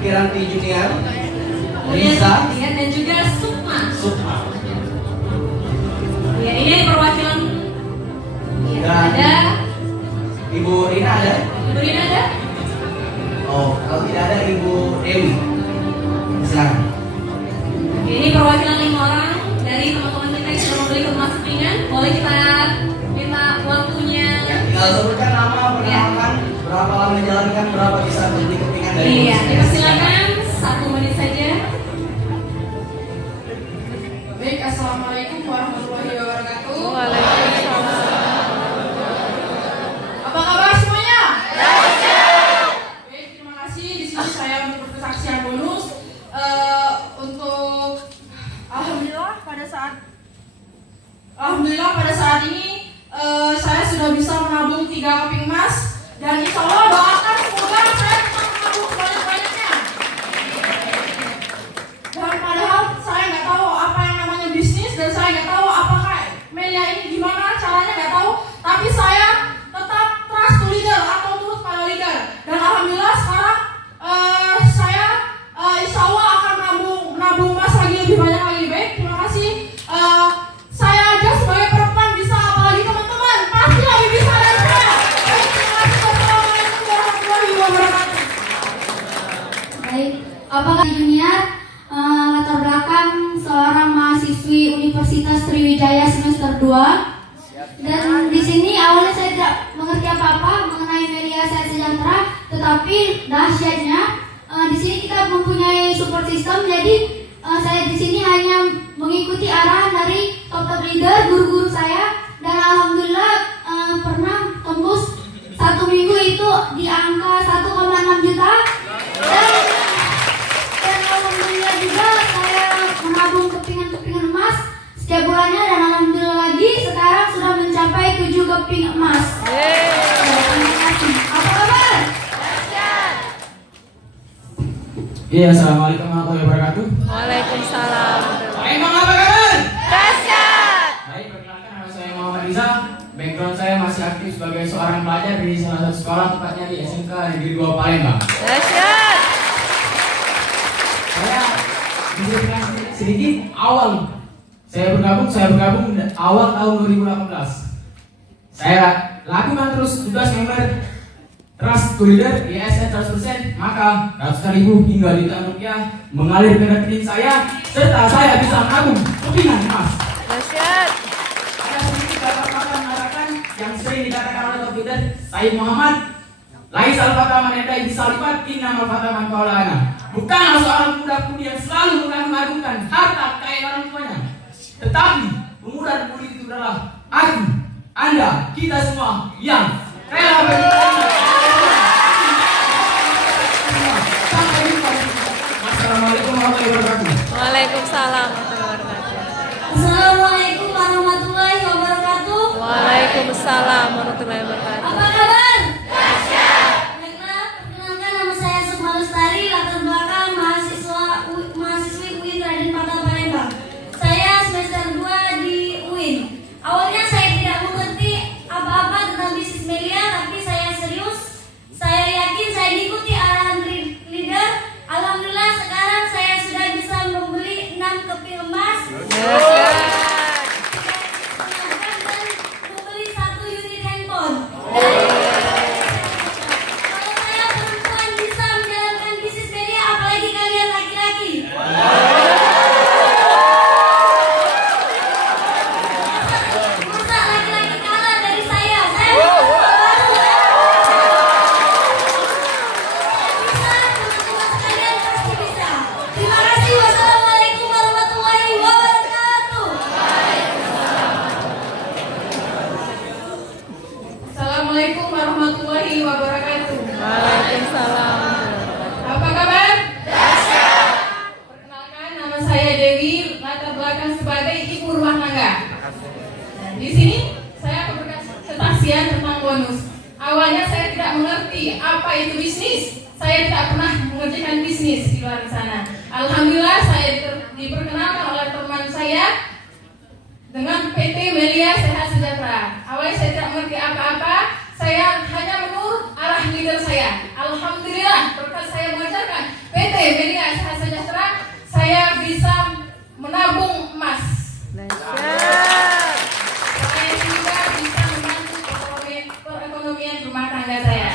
Piranti Junior, Riza, dan juga Sukma. Ya, ini perwakilan. Ya, dan ada Ibu Rina ada? Ibu Rina ada? Oh, kalau tidak ada Ibu Dewi. Silakan. Oke, ini perwakilan 5 orang dari teman-teman kita yang sudah membeli kemas kepingan. Boleh kita minta waktunya? Ya, tinggal sebutkan nama, perkenalkan, berapa lama menjalankan, berapa bisa beli kepingan dari Iya, Ibu. dipersilakan 1 menit saja. Baik, assalamualaikum warahmatullahi wabarakatuh. Waalaikumsalam. Apa kabar semuanya? Baik, terima kasih. Di sini saya untuk berkesaksian bonus untuk alhamdulillah pada saat ini saya sudah bisa menabung 3 keping emas dan insya Allah doakan semoga saya tetap menabung sebanyak-banyaknya. Dan padahal saya nggak tahu apa yang namanya bisnis dan saya nggak tahu apakah Melia ini gimana caranya, nggak tahu. Tapi saya tetap trust to leader atau turut pada leader. Dan alhamdulillah sekarang saya insya Allah akan menabung emas lagi lebih banyak lagi. Baik, terima kasih. Saya aja sebagai perempuan bisa, apalagi teman-teman pasti lebih bisa dari saya. Baik, terima kasih. Wassalamualaikum warahmatullahi wabarakatuh. Baik, apakah junior latar belakang seorang mahasiswi Universitas Sriwijaya semester 2. Dan di sini awalnya saya tidak mengerti apa-apa mengenai media Sehat Sejahtera, tetapi dahsyatnya di sini kita mempunyai support system. Jadi saya di sini hanya mengikuti arahan dari top leader, guru-guru saya, dan alhamdulillah pernah tembus 1 minggu itu di angka 1,6 juta. Dan alhamdulillah juga saya menabung kepingan emas setiap bulannya, dan alhamdulillah lagi sekarang sudah mencapai 7 keping emas. Terima kasih. Apa kabar? Iya, assalamualaikum warahmatullahi wabarakatuh. Waalaikumsalam. Pak Imam, apa kabar? Dahsyat. Baik, perkenalkan nama saya Muhammad Riza. Background saya masih aktif sebagai seorang pelajar di salah satu sekolah, tepatnya di SMK Negeri 2 Palembang. Dahsyat. Saya menjelaskan sedikit awal. Saya bergabung awal tahun 2018. Saya lakukan terus tugas member Trust to Leader ISN 100%, maka ratusan ribu hingga jutaan rupiah mengalir ke rekening saya, serta saya bisa menabung kepingan emas. Dahsyat. Ada sedikit kata-kata mengatakan yang sering dikatakan oleh top leader Said Muhammad, Lais al-Fatah manendai bisa lipat inna al-Fatah man kaulana. Bukanlah seorang muda-mudi yang selalu mengagungkan harta kekayaan orang tuanya, tetapi pemuda dan pemudi itu adalah aku, Anda, kita semua yang rela berjuang. Sampai jumpa. Assalamualaikum warahmatullahi wabarakatuh. Waalaikumsalam warahmatullahi wabarakatuh. Assalamualaikum warahmatullahi wabarakatuh. Waalaikumsalam warahmatullahi wabarakatuh. Apa kabar? Baiklah, perkenalkan nama saya Sukma Lestari, latar belakang mahasiswi UIN Raden Patah Palembang. Saya semester 2 di UIN. Awalnya saya tidak mengerti apa-apa tentang bisnis media, tapi saya serius. Saya yakin saya diikuti arahan leader. Alhamdulillah sekarang saya sudah bisa membeli 6 keping emas. Dahsyat. Dan membeli 1 unit handphone. Kalau saya perempuan bisa menjalankan bisnis media, apalagi kalian laki-laki. Masa laki-laki kalah dari saya? Saya baru. Bisa, teman-teman sekalian pasti bisa. Terima kasih. Wassalamualaikum warahmatullahi wabarakatuh. Assalamualaikum warahmatullahi wabarakatuh. Waalaikumsalam. Apa kabar? Perkenalkan, nama saya Dewi, latar belakang sebagai ibu rumah tangga. Dan di sini saya akan berkesaksian tentang bonus. Awalnya saya tidak mengerti apa itu bisnis. Saya tidak pernah mengerjakan bisnis di luar sana. Alhamdulillah saya diperkenalkan oleh teman saya dengan PT Melia Sehat Sejahtera. Awalnya saya tidak mengerti apa-apa. Saya hanya menurut arah leader saya. Alhamdulillah berkat saya mengajarkan PT tangga saya.